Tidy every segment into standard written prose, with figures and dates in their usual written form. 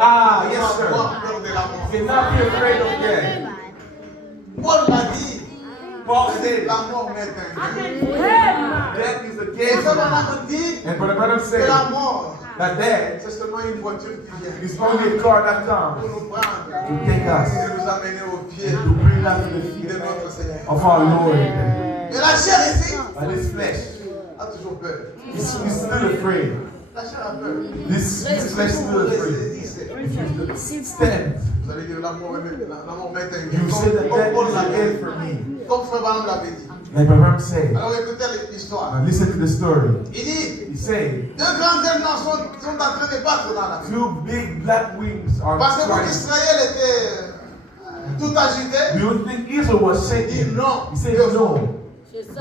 Ah, yes, sir. Cannot be afraid of death. Paul l'a dit. Paul said, La mort m'est inconnue. death is a Et game. ça m'a dit And Brother Branham que said la mort, that death c'est seulement une voiture qui vient is only a car that pour comes nous prendre to take us, et nous amener au pied to bring us to the de feet notre Seigneur. of our Lord. Mais la chair ici But this flesh a toujours peur. is still afraid. La chair a peur. This flesh is still afraid. If you stand, Vous allez dire la mort m'est inconnue. you say that Comme death Paul is l'a the dit. end for me. Comme Frère Branham l'avait dit. Like Brother Branham said. Alors écoutez l'histoire. Now listen to the story. Il dit, He said, deux grands éléments sont en train de battre dans la vie. two big black wings are Parce que pour flying. Israël était tout agité, Do you think Israel was il dit shaking? non. He said no.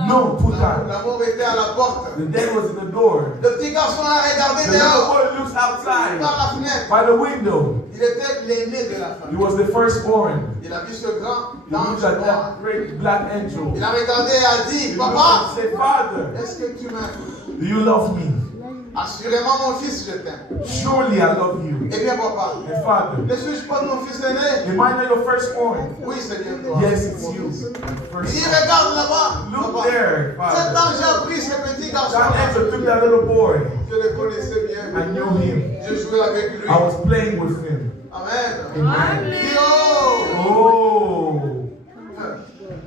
No, two times. La mort était à la porte. The dead was in the door. Le petit garçon a regardé The little dehors boy looks outside par la fenêtre. by the window. Il était l'aîné de la He famille. was the firstborn. Il a vu ce grand He looked ange at noir. that great black angel. Il a regardé et a dit, He looked papa, and said, Father, est-ce que tu m'aimes? do you love me? Assurément mon fils, je t'aime. Surely I love you. Eh bien papa, And Father, ne suis-je pas ton fils aîné? am I not your firstborn? Oui Seigneur, toi. Yes, it's Mon you. fils. Il dit, Firstborn. regarde là-bas. Look Papa. there, Cet Father. ange a pris ce petit garçon. That angel took that little boy. Je le connaissais bien. I knew him. Je jouais avec lui. I was playing with him. Amen. Amen. Il dit, oh, Oh,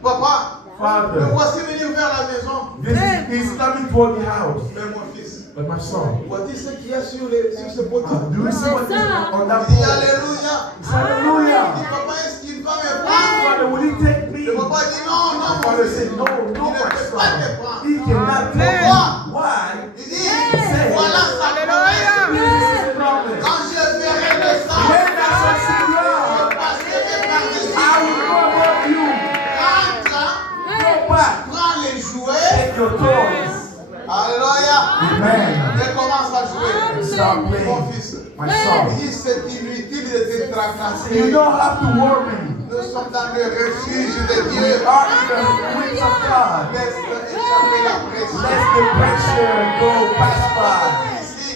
papa, le Father, voici venu vers la maison. he's coming toward the house. Mais mon fils, But my son, voici ce qu'il y a sur ce poteau. do you see what is on that Il dit, pole? alléluia. He said, Hallelujah. Il dit, papa, est-ce qu'il va me prendre? Father, will he take me? Le papa dit, non, non, My mon father fils. said, no, Il no, ne my peut pas te son. prendre. He cannot take me. Why? Il dit, voilà sa promesse. This is his promise. Quand je verrai le sang, When I shall see je blood, passerai par-dessus. I will go above you. Rentre, Go back. prends les jouets. Take your toys. Alléluia. Amen. Et commence à jouer. And start Mon playing. fils, My il son. dit, c'est inutile de te tracasser. You don't have to worry. Nous sommes dans le refuge de We Dieu. are in the wings of God. Laisse échapper la pression. Let the pressure go pass by. Ici,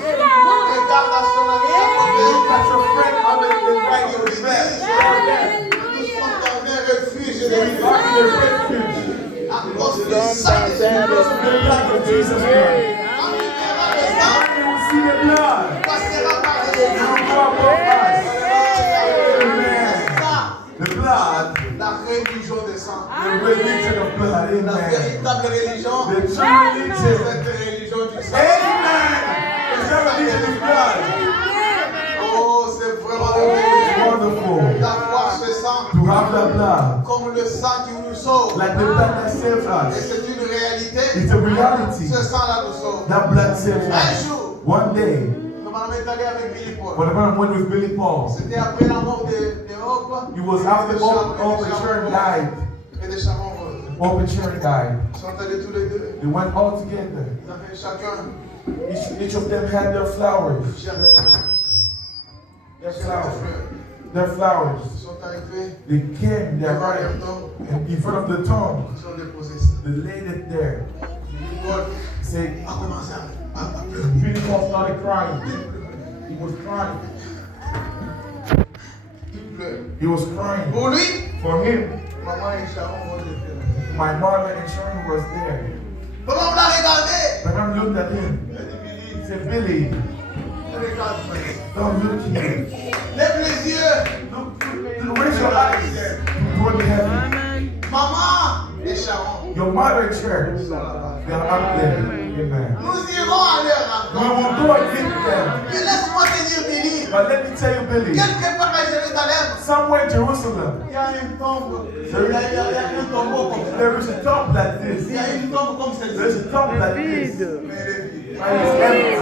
regarde à son ami à côté. Look at your friend on the right Il of dit, the bed. nous sommes dans un refuge de We are in the Dieu. refuge. À cause du sang de Jésus. Because of the blood of Jesus Christ. Quand tu verras le sang, When you will see the blood, tu passeras par you dessus. will go above us. Amen. Ça, The blood, la religion de sang. the religion of blood. La Amen. véritable religion, The true c'est religion. cette religion du sang. Amen. It's the religion of blood. Oh, c'est vraiment It's merveilleux wonderful d'avoir ce sang to have the blood, comme le sang qui nous sauve. like the blood that saves Et us. c'est une réalité. It's a reality. Ce sang-là nous sauve. That blood saves Un us. jour, One day, nous m'en est allé avec Billy Paul. when the man went with Billy Paul, C'était après la mort de Hope. it was after Open Church died. Et de Chamon Rose. Open Church died. Ils sont allés tous les deux. They went all together. Ils avaient chacun Each of them had their flowers. Their des flowers. fleurs. Their flowers. Ils sont arrivés They came there devant right leur tombe. in front of the tomb. Ils ont déposé ça. They laid it there. Billy Paul Said, a commencé à pleurer. Billy Paul started crying. He was crying. Il pleure. He was crying. Pour lui, For him, maman et Sharon vont le faire. my mother and Sharon was there. Comment on l'a regardé? But I looked at him. Il a dit, Billy, He said, Billy, regarde-moi. don't look here. Lève les yeux. Look, raise your eyes toward the heaven. Maman et Sharon. Your mother and church, they're up there. Amen. Nous irons à leur We rencontre. will go and meet them. Mais laisse-moi te dire, Billy. But let me tell you, Billy, Quelque part à Jérusalem, somewhere in Jerusalem, il y a une tombe. Il y a un tombeau comme ça. there is a tomb like this. Il y a une tombe comme celle-ci. There's a tomb like this. Mais elle est vide. And it's empty.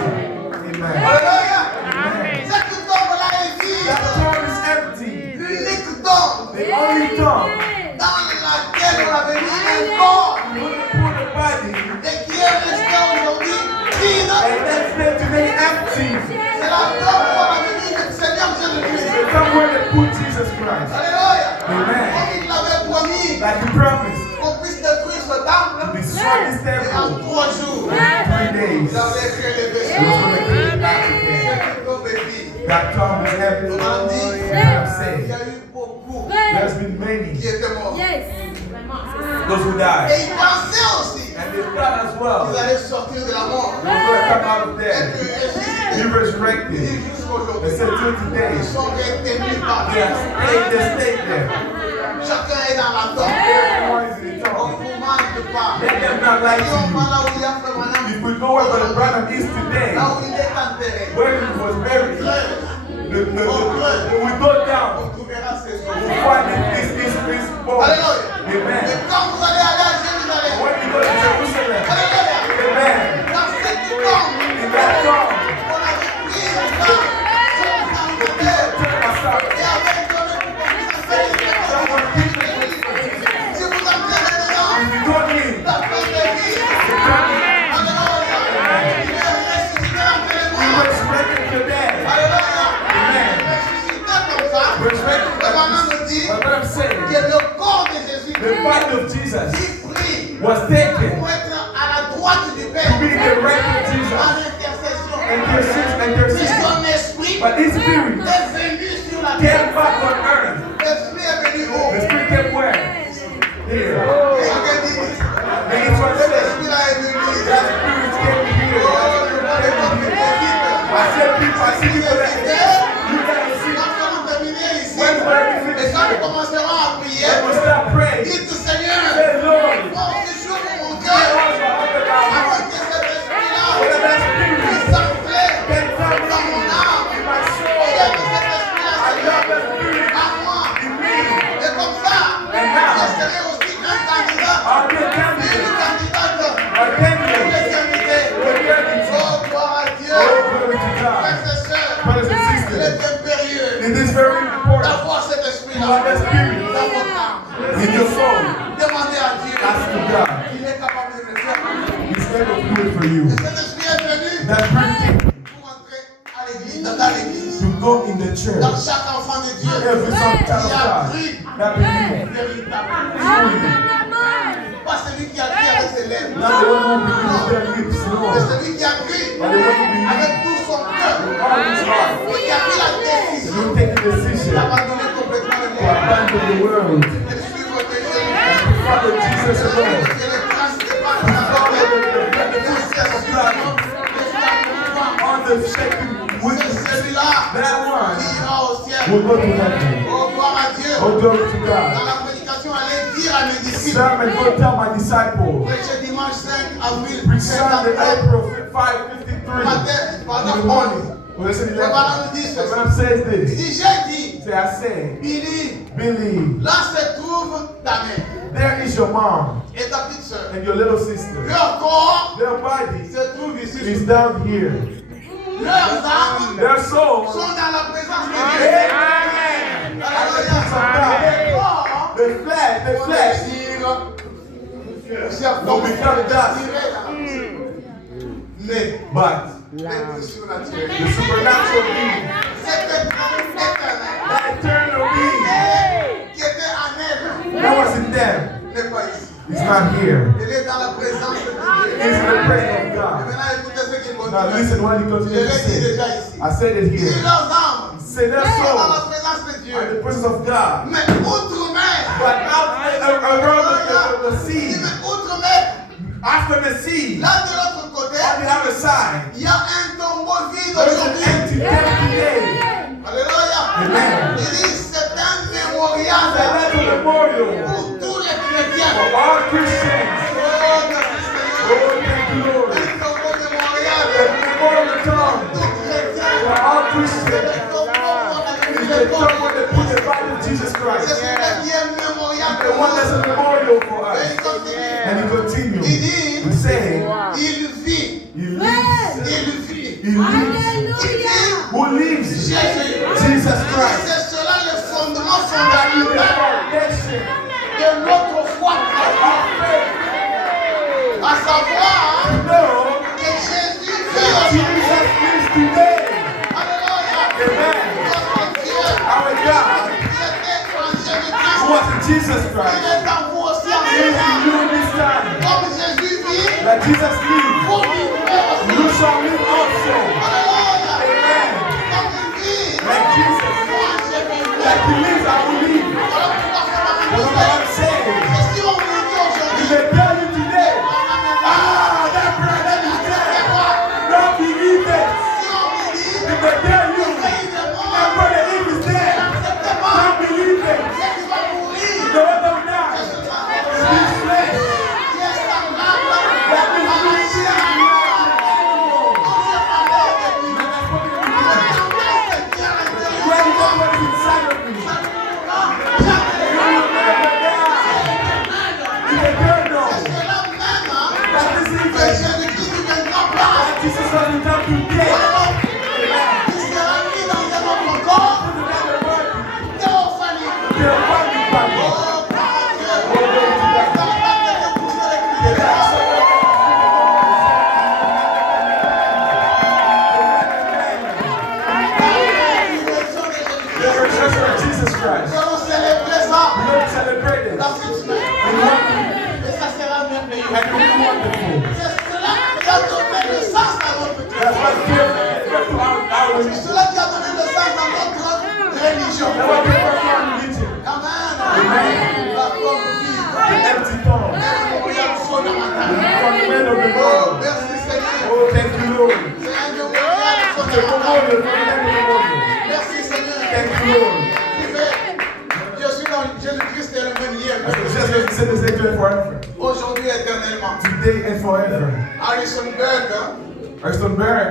Amen. Alléluia. Amen. Cette tombe-là est That vide. tomb is empty. L'unique tombe The only tomb dans laquelle on avait mis un corps where they put a body, et qui est resté aujourd'hui vide. and that's there today empty. C'est la tombe où on avait mis le Seigneur Jésus-Christ. The tomb where they put Jesus Christ. Alléluia. Amen. Comme il l'avait promis Like he promised qu'on puisse détruire ce temple. to destroy this Et en temple 3 jours, in 3 days. il allait relever He was going to ça. give it back again. Cette tombe est vide. That tomb was empty. On a dit, I'm il y saying, a eu beaucoup there's been many qui étaient morts. those who died. Et ils pensaient aussi And they thought as qu'ils well allaient sortir de la mort. they were going to come out of Et death, que be ressusciter. resurrected. Et They jusqu'aujourd'hui, said till today, ils sont retenus par Dieu. they stayed there. Chacun est dans la tombe. Everyone is in the On tomb. vous manque pas. Let them not lie Si on va to là où il y a Frère Branham, you. If we go where Brother Branham is today, là où il est enterré, where he was buried, we go down, on trouvera ses we os. find his bones. Alléluia. Amen. Et quand vous allez aller à Jérusalem, When we go to Jerusalem, alléluia, amen, dans cette tombe, in that tomb, on avait pris une femme, son enterré, check us out. et avait donné pour qu'on puisse enterrer. Someone keep it. Si vous entrez dedans, If you don't need, la femme de vie, alléluia, il est ressuscité entre les we morts. resurrected your dad. Alléluia. Amen. Ressuscité comme ça, Resurrected le Branham nous dit But what I'm saying, que le corps de Jésus the body of Jesus qui prie was taken pour être à la droite du to Père be the right of en Jesus. intercession. And Mais your sins. son esprit But his spirit est venu sur la came terre. back on earth. L'esprit est venu haut. The spirit came where? Here. Quelqu'un dit, And it's what cet says, esprit-là est venu. that spirit came here. Oh, je vois les gens qui t'évitent. I said people, I see people that you gotta see. Quand nous allons terminer ici, When we're et quand nous commencerons à prier, when we start praying, dites Seigneur, say, Lord, oh, c'est chaud pour mon give cœur. us a open our Avant heart. que cet esprit-là Let that spirit puisse s'enfler can come dans mon âme. in my Et soul. que cet esprit-là I love that se spirit à moi. in me. Et comme ça, je serai aussi un candidat, I'll be a une candidate. candidate A pour candidate. l'éternité. For eternity. Oh, gloire à Dieu. Oh, glory to God. Frères et sœurs, Brothers and il sisters, est impérieux it is very important d'avoir cet to esprit-là have that spirit dans votre âme. in your soul. Demandez à Dieu Ask to God. qu'il est capable de le faire. He's able to do it for you. Et cet esprit est venu That spirit pour entrer à l'église, dans l'église, to go in the church. dans chaque enfant de Dieu. Every son child of God that believe. Véritablement. Pas celui qui a crié avec ses lèvres. Not the one who believes their lips, Mais no. celui qui a crié avec tout son cœur. All his heart. Et qui a pris la décision You take a decision d'abandonner complètement le to monde. abandon the world. Et de suivre que Jésus. Follow Jesus alone. Que les traces de pas de Follow the C'est footsteps of sûr, God. non? On the shaking C'est witness. celui-là That one qui ira au ciel. will go to heaven. Oh, gloire à Dieu. Oh, glory to Dans God. la prédication, allez dire à mes disciples. Sermon, go tell my disciples. Prêchez dimanche 5 avril. Preach Sunday, 53. April 5:53 in the morning. Well, listen to Le Branham that. nous dit The ceci. man says Il this. dit, j'ai dit, Say, I say, Billy, believe. là se trouve ta mère There is your mom et ta petite soeur. and your little sister. Leur corps Their body se trouve ici. is down here. Leurs âmes Their soul. sont dans la présence de Dieu. Amen. Alléluia. The flesh will become dust. Mais But l'être surnaturel, the supernatural being, cet être éternel that eternal being qui était en elle, that was in them, n'est pas ici. is not here. Il est dans la présence de It's Dieu. in the presence of Et God. maintenant, écoutez ce qu'il Now continue. listen what he Je continues to l'ai dit say. déjà ici. I said it Si here. leurs âmes Say their sont dans la soul présence de Dieu, are the presence of God. mais outre-mer, But out around the il sea, dit, mais outre-mer, after the sea, là de l'autre côté, on the other side, il y a un tombeau vide there's an aujourd'hui. empty tomb today. Alléluia. Amen. Il dit, c'est un Say mémorial that's a memorial pour tous les chrétiens. for all Christians. Oh, merci Oh, Seigneur. thank you, Lord. Un tombeau mémorial A memorial tomb pour tous chrétiens. for all C'est Christians. le tombeau où on a mis It's le the corps tomb where they put the body of Jesus C'est Christ. celui qui est mémorial The pour one that's a nous. memorial for Et us. il continue. And he Il continues dit, to say, il vit, he lives. il vit. He lives. Qui vit? Who lives? Jésus. Jesus Christ. C'est cela le fondement That is the fondamental foundation de notre foi of chrétienne. faith. À savoir To know que Jésus vit that aujourd'hui. Jesus lives today. Alléluia. Amen. Notre Dieu Our God, qui était en who Jésus-Christ, was in Jesus il Christ, est en vous aussi en is in présent. you in this time. Comme Jésus vit, That Jesus lives, vous vivrez aussi. you shall live also. Alléluia. Amen. Comme il vit, believes, I believe. That's what I'm saying. If they tell you today, that brother is dead, don't believe it. If they tell you, that brother is dead, don't believe it. You know what I'm not? This flesh. That is what is inside of me. Jesus doesn't come to death. Jesus Christ. We don't celebrate it. And we wonderful. That's what gives to our religion. C'est cela qui a donné naissance à notre religion. That's what gives us our religion. Amen. La gloire vive. The empty tomb. From the end of the world. Merci Seigneur. Oh, thank you, Lord. Merci Seigneur. Thank you, Lord. Je suis dans Jésus-Christ est le même hier. Just as the same today forever. Aujourd'hui éternellement. Today and forever. Harrisonburg.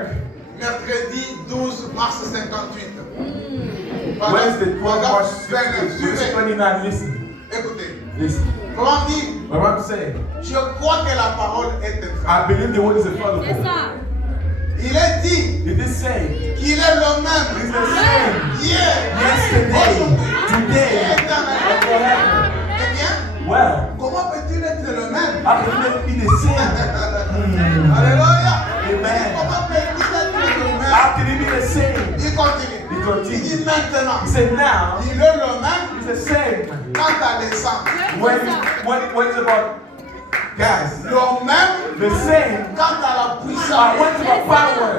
Mercredi 12 mars 58. Wednesday 12 March 29. Listen. Écoutez. Listen. Comment dire? What I'm saying. Je crois que la parole est infallible. I believe the word is infallible. Il est dit It is saying. qu'il est le même. He's the same. Hier. Yesterday. Today. And forever. Eh bien. Well. Comment peut-il être le même? How can it be the same? Alléluia. Amen. Comment peut-il être le même? How can it be the same? Il continue. Il dit maintenant. He said now. Il est le même. He's the same. Quant à l'essence. When it's about guys. Le même. The same. Quant à la puissance. When it's about power.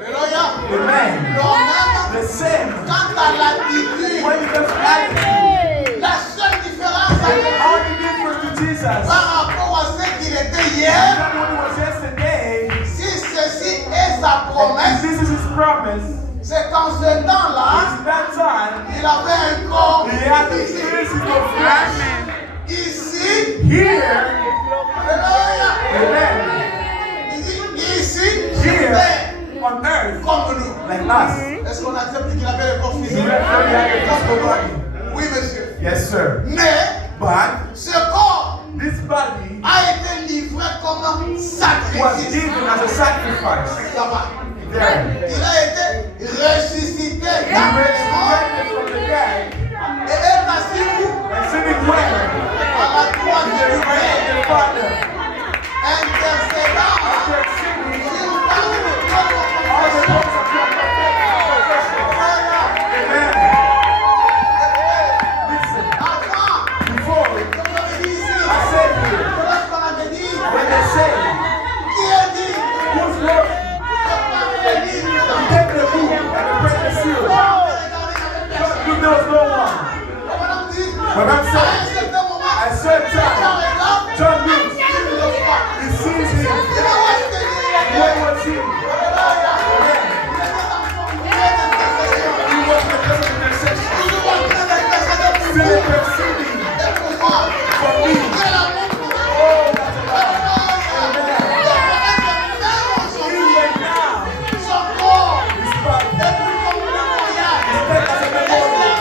Alléluia. Amen. Le même. The same. Quant à l'attitude. When it comes to attitude. La seule différence The only difference to Jesus. par rapport à ce qu'il était hier. When it was yesterday. Si ceci est sa promesse. This is his promise. C'est qu'en ce temps-là, that time, il avait un corps he had the physical flesh. Ici, Here, alléluia. amen. Il dit ici, Here, j'étais on earth, comme nous. like us. Est-ce qu'on accepte qu'il avait le corps physique? You have a physical body. Oui, monsieur. Yes, sir. Mais But ce corps this body a été livré comme un was sacrifice. given as a sacrifice. Là-bas. There. Il a été ressuscité He dans les morts resurrected from the dead et est assis and sitting where? à la droite In the du right hand of Père, the Father. intercédant Interceding sur l'âme de notre all the confession. thoughts of your confession. Amen. Listen. Avant, Before, comme on avait dit ici, I said here, lorsqu'on avait dit, when they say, qui a dit, who's Lord? Take the book and the precious seal. There was no one. But I'm saying, at a certain time, John looks, he sees him. Where was he? He was the person of intercession. Still interceding for me. Oh, that's a lot. Even now, his body is kept as a memorial.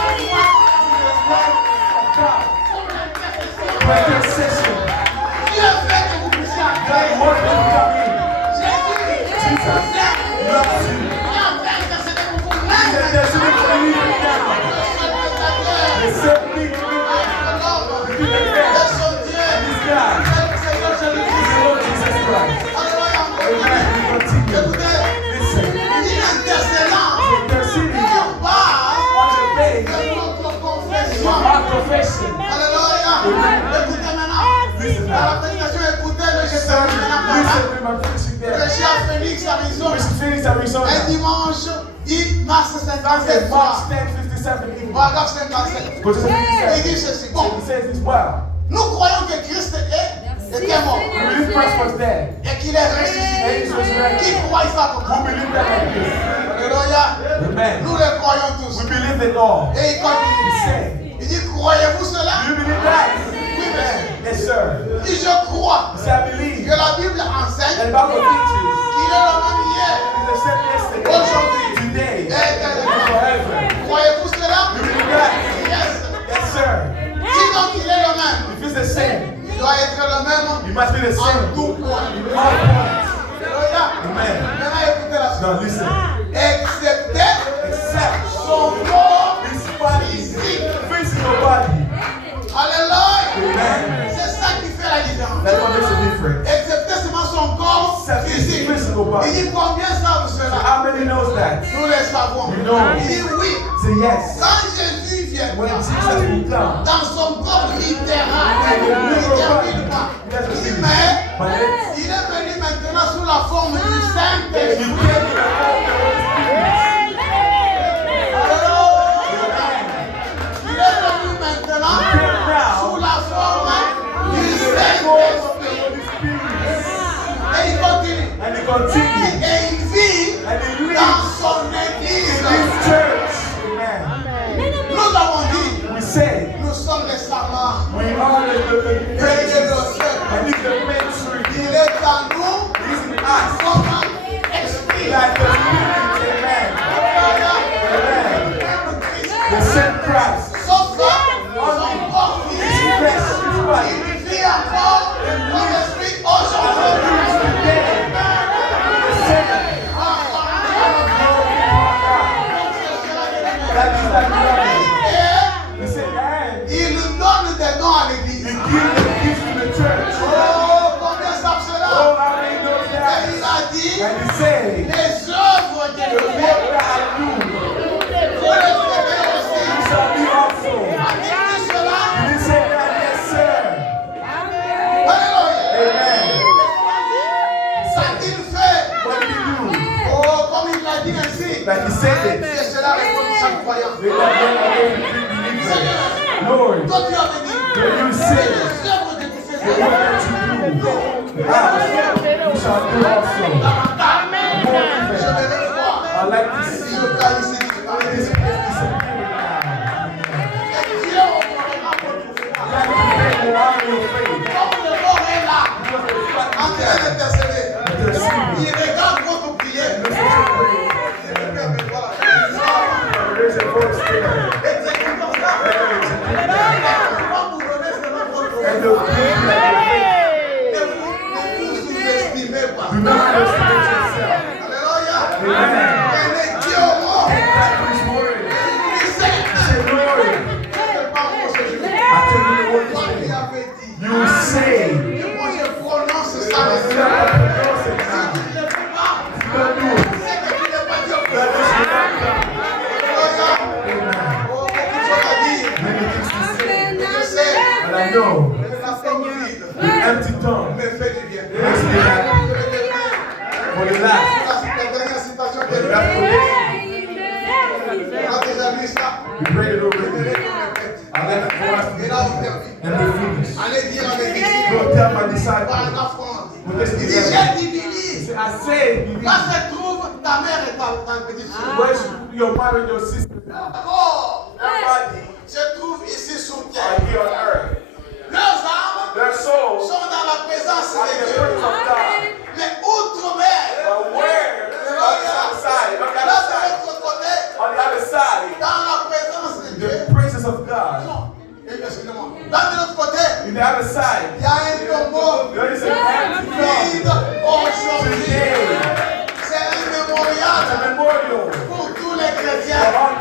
For intercession. God wants you to come in. Jesus loves you. He said there's a little for you now. They set me between the dead and this God. He's the Lord Jesus Christ. Amen. We continue. Listen. Interceding on the base of our confession. Listen now. Listen to my finishing there. Phoenix, Arizona. Phoenix, Arizona. Un dimanche 10 mars Sunday, 57. March 10, 57. 57 English. Paragraphe 57. Go to Il 57. dit ceci. Bon, It says this well. nous croyons que Christ était mort We believe Christ was dead. et qu'il est ressuscité. Qui croit ça comme We ça? believe that like this. Alléluia. Amen. Nous le croyons We tous. believe it all. Et il He continue. said, Il dit, croyez-vous do cela? you believe that? Oui, monsieur. Yes, sir. Il dit, je crois He said, I believe. que la Bible And enseigne the Bible teaches qu'il est le même hier. he's the same yesterday, Aujourd'hui. today, Et and éternellement. forever. Croyez-vous cela? You believe that? Yes. Yes, sir. Si donc il est le même, If it's the same, il doit être le même you must be the en same. tout point. All points. Alléluia. Amen. Maintenant, écoutez la suite. Now listen. Excepté Except son corps his body, physique. physical body. Alléluia. Amen. C'est ça qui fait la différence. That's what makes a difference. Excepté seulement son corps Except his physique. physical Il body. dit combien savent cela? How many knows that? Nous les savons. You know. Il dit oui. Say yes. Quand Jésus When viendra Jesus will come, dans son corps littéral, il termine pas. Il dit mais but it's, il est venu maintenant sous la forme du you Saint-Esprit. came in the form of the Holy Il est venu maintenant sous la forme du Saint-Esprit. Spirit. Et il continue. And he continues. Et il vit And he dans lives son in église. this church. Amen. Nous avons dit, We say nous sommes les serments. we are the praises and he's the ministry. Il est en nous He's in us comme esprit. like the spirit. Amen. Amen. The same Christ. Sauf que son corps physique, il vit encore comme esprit aujourd'hui. Today. The same. That is like nothing. Et He said, and il donne des dons à he l'église. gives to the church. Oh, combien savent Oh, cela? how many know Et that? il a dit, And he said, les œuvres que the je work fais, that I do, vous les ferez you aussi. shall be also. A-t-il dit cela? And he said that, yes, sir. Alléluia. Amen. Ça-t-il fait? What did he do? Oh, comme il l'a dit ainsi. Like he said it. Et cela répond chaque croyant. They got one of those believers. Lord, Toi, tu avais dit, when you c'est say les œuvres que tu the faisais. work that you do, you shall do also. More Je even. vais voir. I like to Si see le cas ici, tu vas this les place disappearing now. Et Dieu honorera votre foi. Like to make the honor your faith. Comme le mort est là, en train d'intercéder, Intercede. il regarde votre prière. Listen to your prayer. There's a voice there. Et c'est comme ça. On va vous donner selon votre And foi. the people that you Ne vous sous-estimez pas. do not underestimate yourself. Alléluia. Amen. Prenez Dieu au mort. That is word. Lisez. Say, Lord, Je ne pas mon Jésus. I tell you the word Toi this qui way. avais dit, You say, et moi je prononce ça I maintenant. said, I pronounce it Si now. tu ne le fais pas, Don't do it. c'est que tu n'es pas Dieu. That is will not come. Alléluia. Amen. Oh, beaucoup de choses à dire. Many things to say. Je sais. And I know Mais la forme vide the empty tongue me fait du bien. makes me happy. For the last, La dernière citation que for the je last vais quotation, on a déjà lu ça. we prayed it Je already. vais le répéter. I like for us Et to là, on termine. and we finish. Allez dire à mes disciples. Go tell my disciples. Paragraphe 11. With this Il dit, together. j'ai dit, Billy, I say, là se trouve ta mère et ta petite soeur. where's your mother and your sister? Corps Their body se trouve ici sur are terre. here on earth. Leurs âmes Their souls sont dans la présence are in de the Dieu. presence of God. Mais outre-mer, But where? On the other side. On the là other de side. l'autre côté, On the other side. dans la présence de Dieu. The praises of God. Non, excusez-moi. Là de l'autre côté, In the other side. il y a un tombeau There is an empty vide tomb. aujourd'hui. Today. C'est un It's a mémorial memorial pour tous les for chrétiens. all